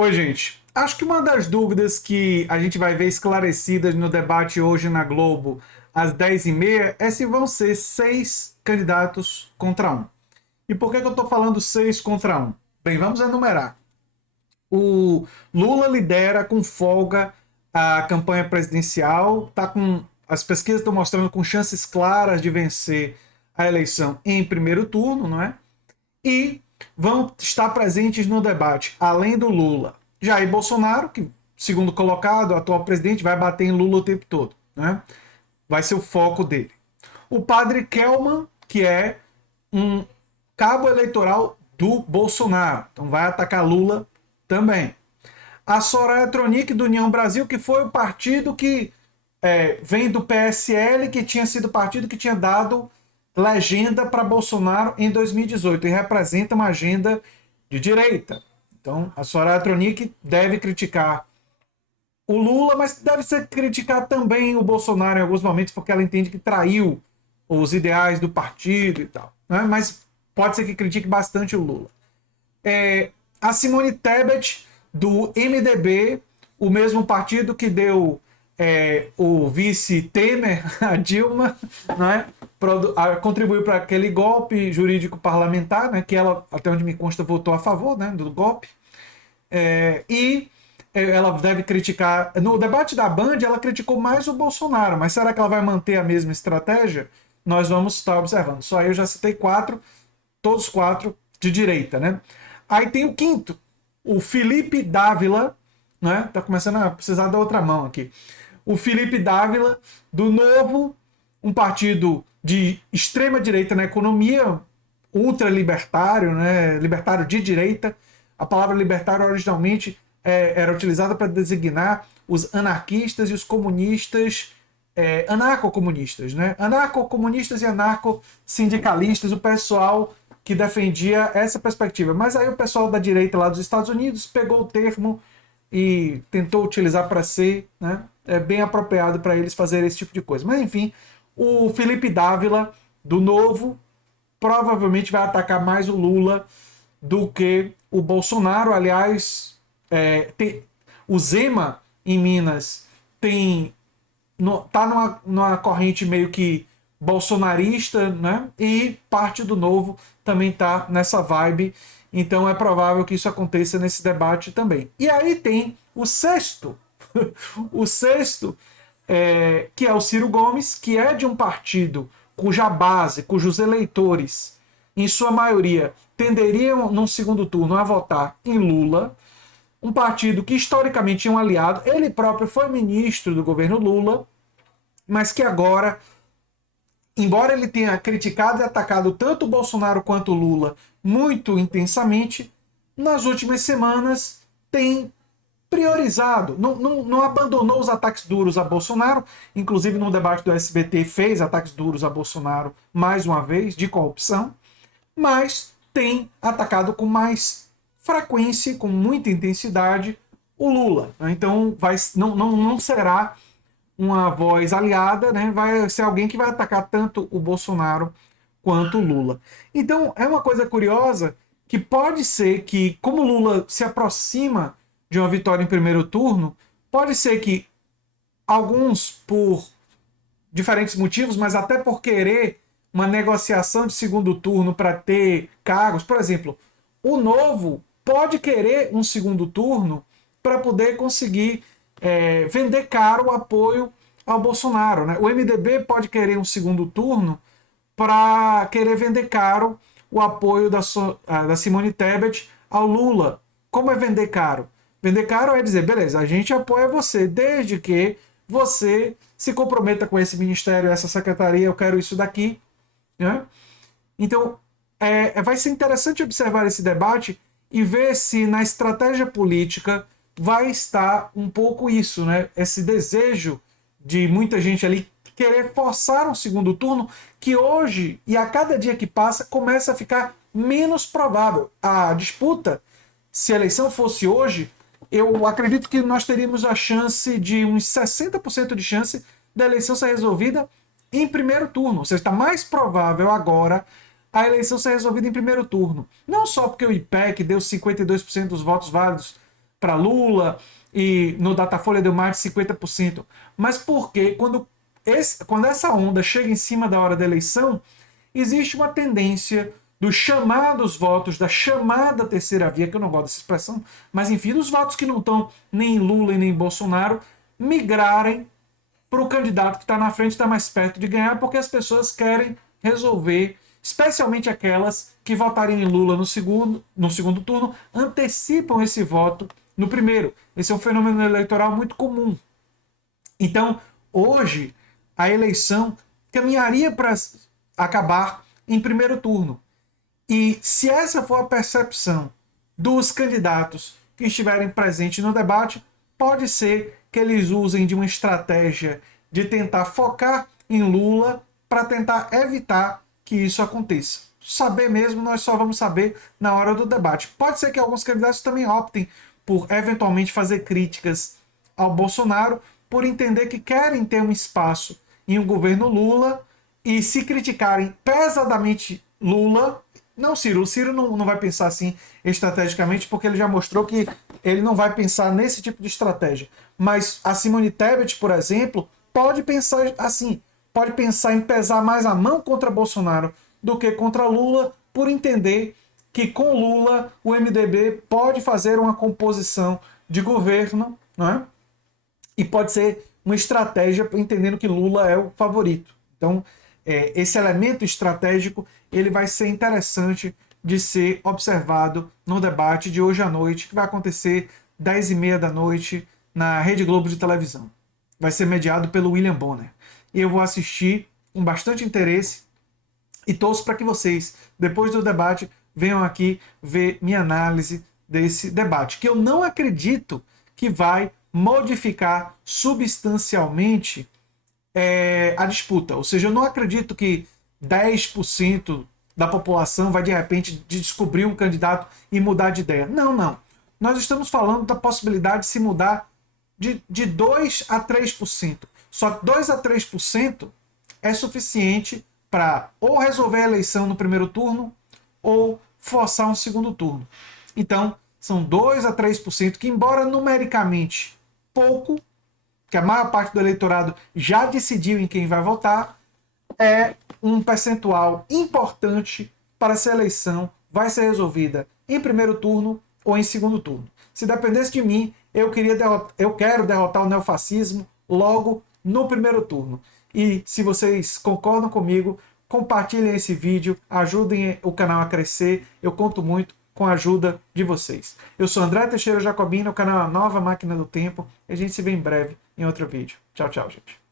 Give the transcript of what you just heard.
Oi, gente. Acho que uma das dúvidas que a gente vai ver esclarecidas no debate hoje na Globo, às 10h30, é se vão ser 6 candidatos contra um. E por que eu estou falando 6 contra 1? Bem, vamos enumerar. O Lula lidera com folga a campanha presidencial, as pesquisas estão mostrando com chances claras de vencer a eleição em primeiro turno, não é? E vão estar presentes no debate, além do Lula, Jair Bolsonaro, que, segundo colocado, o atual presidente, vai bater em Lula o tempo todo. Né? Vai ser o foco dele. O padre Kelman, que é um cabo eleitoral do Bolsonaro, então vai atacar Lula também. A Soraya Tronic, do União Brasil, que foi o partido que vem do PSL, que tinha sido o partido que tinha dado legenda para Bolsonaro em 2018 e representa uma agenda de direita. Então, a Soraya Tronic deve criticar o Lula, mas deve ser criticar também o Bolsonaro em alguns momentos, porque ela entende que traiu os ideais do partido e tal. Né? Mas pode ser que critique bastante o Lula. A Simone Tebet, do MDB, o mesmo partido que deu o vice Temer, a Dilma, né, contribuiu para aquele golpe jurídico parlamentar, né, que ela, até onde me consta, votou a favor, né, do golpe. Ela deve criticar. No debate da Band, ela criticou mais o Bolsonaro, mas será que ela vai manter a mesma estratégia? Nós vamos estar observando. Só aí eu já citei 4, todos 4 de direita, né? Aí tem o quinto, o Felipe Dávila, né? Tá começando a precisar da outra mão aqui. O Felipe Dávila, do Novo, um partido de extrema direita na economia, ultralibertário, né? Libertário de direita. A palavra libertário originalmente era utilizada para designar os anarquistas e os comunistas, anarcocomunistas, né? Anarcocomunistas e anarco-sindicalistas, o pessoal que defendia essa perspectiva. Mas aí o pessoal da direita lá dos Estados Unidos pegou o termo e tentou utilizar para ser, né, bem apropriado para eles fazerem esse tipo de coisa. Mas enfim, o Felipe Dávila, do Novo, provavelmente vai atacar mais o Lula do que o Bolsonaro. Aliás, o Zema, em Minas, tá numa corrente meio que bolsonarista, né? E parte do Novo também tá nessa vibe. Então é provável que isso aconteça nesse debate também. E aí tem o sexto, o sexto, que é o Ciro Gomes, que é de um partido cuja base, cujos eleitores, em sua maioria, tenderiam, num segundo turno, a votar em Lula, um partido que historicamente tinha um aliado, ele próprio foi ministro do governo Lula, mas que agora, embora ele tenha criticado e atacado tanto o Bolsonaro quanto o Lula muito intensamente, nas últimas semanas tem priorizado, não abandonou os ataques duros a Bolsonaro, inclusive no debate do SBT fez ataques duros a Bolsonaro mais uma vez, de corrupção, mas tem atacado com mais frequência, com muita intensidade, o Lula. Então não será uma voz aliada, né? Vai ser alguém que vai atacar tanto o Bolsonaro quanto o Lula. Então é uma coisa curiosa que pode ser que, como o Lula se aproxima de uma vitória em primeiro turno, pode ser que alguns, por diferentes motivos, mas até por querer uma negociação de segundo turno para ter cargos, por exemplo, o Novo pode querer um segundo turno para poder conseguir vender caro o apoio ao Bolsonaro. Né? O MDB pode querer um segundo turno para querer vender caro o apoio da Simone Tebet ao Lula. Como é vender caro? Vender caro é dizer, beleza, a gente apoia você, desde que você se comprometa com esse ministério, essa secretaria, eu quero isso daqui. Né? Então, vai ser interessante observar esse debate e ver se na estratégia política vai estar um pouco isso, né? Esse desejo de muita gente ali querer forçar um segundo turno, que hoje, e a cada dia que passa, começa a ficar menos provável. A disputa, se a eleição fosse hoje, eu acredito que nós teríamos a chance de uns 60% de chance da eleição ser resolvida em primeiro turno. Ou seja, está mais provável agora a eleição ser resolvida em primeiro turno. Não só porque o IPEC deu 52% dos votos válidos para Lula, e no Datafolha deu mais de 50%. Mas porque quando essa onda chega em cima da hora da eleição, existe uma tendência dos chamados votos da chamada terceira via, que eu não gosto dessa expressão, mas enfim, dos votos que não estão nem em Lula e nem em Bolsonaro, migrarem para o candidato que está na frente, está mais perto de ganhar, porque as pessoas querem resolver, especialmente aquelas que votariam em Lula no segundo turno, antecipam esse voto no primeiro. Esse é um fenômeno eleitoral muito comum. Então, hoje, a eleição caminharia para acabar em primeiro turno. E se essa for a percepção dos candidatos que estiverem presentes no debate, pode ser que eles usem de uma estratégia de tentar focar em Lula para tentar evitar que isso aconteça. Saber mesmo, nós só vamos saber na hora do debate. Pode ser que alguns candidatos também optem por eventualmente fazer críticas ao Bolsonaro, por entender que querem ter um espaço em um governo Lula, e se criticarem pesadamente Lula, não Ciro, o Ciro não vai pensar assim estrategicamente, porque ele já mostrou que ele não vai pensar nesse tipo de estratégia. Mas a Simone Tebet, por exemplo, pode pensar assim, pode pensar em pesar mais a mão contra Bolsonaro do que contra Lula, por entender que com Lula o MDB pode fazer uma composição de governo, não é? E pode ser uma estratégia entendendo que Lula é o favorito. Então, esse elemento estratégico ele vai ser interessante de ser observado no debate de hoje à noite, que vai acontecer 10h30 da noite na Rede Globo de televisão. Vai ser mediado pelo William Bonner. E eu vou assistir com bastante interesse e torço para que vocês, depois do debate, venham aqui ver minha análise desse debate, que eu não acredito que vai modificar substancialmente a disputa. Ou seja, eu não acredito que 10% da população vai de repente descobrir um candidato e mudar de ideia. Não, não. Nós estamos falando da possibilidade de se mudar de 2 a 3%. Só que 2 a 3% é suficiente para ou resolver a eleição no primeiro turno ou forçar um segundo turno. Então, são 2 a 3% que, embora numericamente pouco, que a maior parte do eleitorado já decidiu em quem vai votar, é um percentual importante para se a eleição vai ser resolvida em primeiro turno ou em segundo turno. Se dependesse de mim, eu quero derrotar o neofascismo logo no primeiro turno. E se vocês concordam comigo, compartilhem esse vídeo, ajudem o canal a crescer, eu conto muito com a ajuda de vocês. Eu sou André Teixeira Jacobino, o canal A Nova Máquina do Tempo, e a gente se vê em breve em outro vídeo. Tchau, tchau, gente.